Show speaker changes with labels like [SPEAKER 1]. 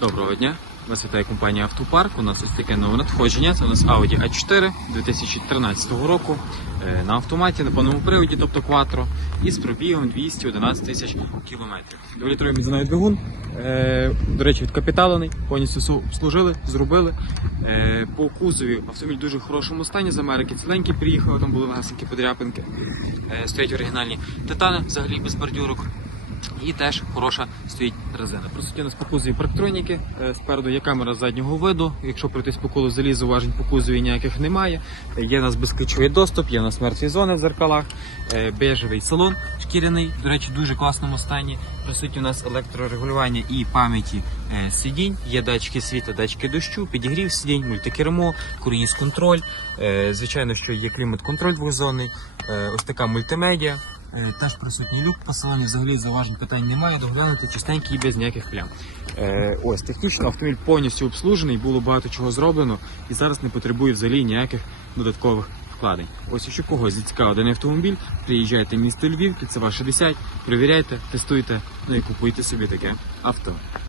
[SPEAKER 1] Доброго дня. Вас вітає компанія Автопарк. У нас ось таке нове надходження. Це у нас Audi A4 2013 року е, на автоматі, на повному приводі, тобто Quattro, і з пробігом 211 тисяч кілометрів. Доволітровий бензиновий двигун. е, До речі, відкапіталений, повністю все обслужили, зробили. Е, По кузові автомобіль в дуже хорошому стані з Америки. Ціленький приїхав, там були гасенькі подряпинки. Стоять оригінальні титани, взагалі без бордюрок. І теж хороша стоїть резина. Присутні нас по кузові парктроніки. Е, Спереду є камера заднього виду. Якщо пройтись по колу залізу, зауважень по кузові ніяких немає. Е, Є у нас безключовий доступ, є у нас мертві зони в зеркалах, е, бежевий салон шкіряний, до речі, в дуже класному стані. Присутні у нас електрорегулювання і пам'яті сидінь. Є датчики світла, датчики дощу, підігрів сидінь, мультикермо, круїз контроль. Звичайно, що є клімат-контроль двохзонний, е, ось така мультимедіа. Е, Теж присутній люк посилання взагалі зауважень питань немає, доглянути чистенький і без ніяких плям. Е, ось технічно автомобіль повністю обслужений, було багато чого зроблено і зараз не потребує взагалі ніяких додаткових вкладень. Ось якщо когось зацікавив даний автомобіль, приїжджайте в місто Львів, це ваш 60, перевіряйте, тестуйте, ну і купуйте собі таке авто.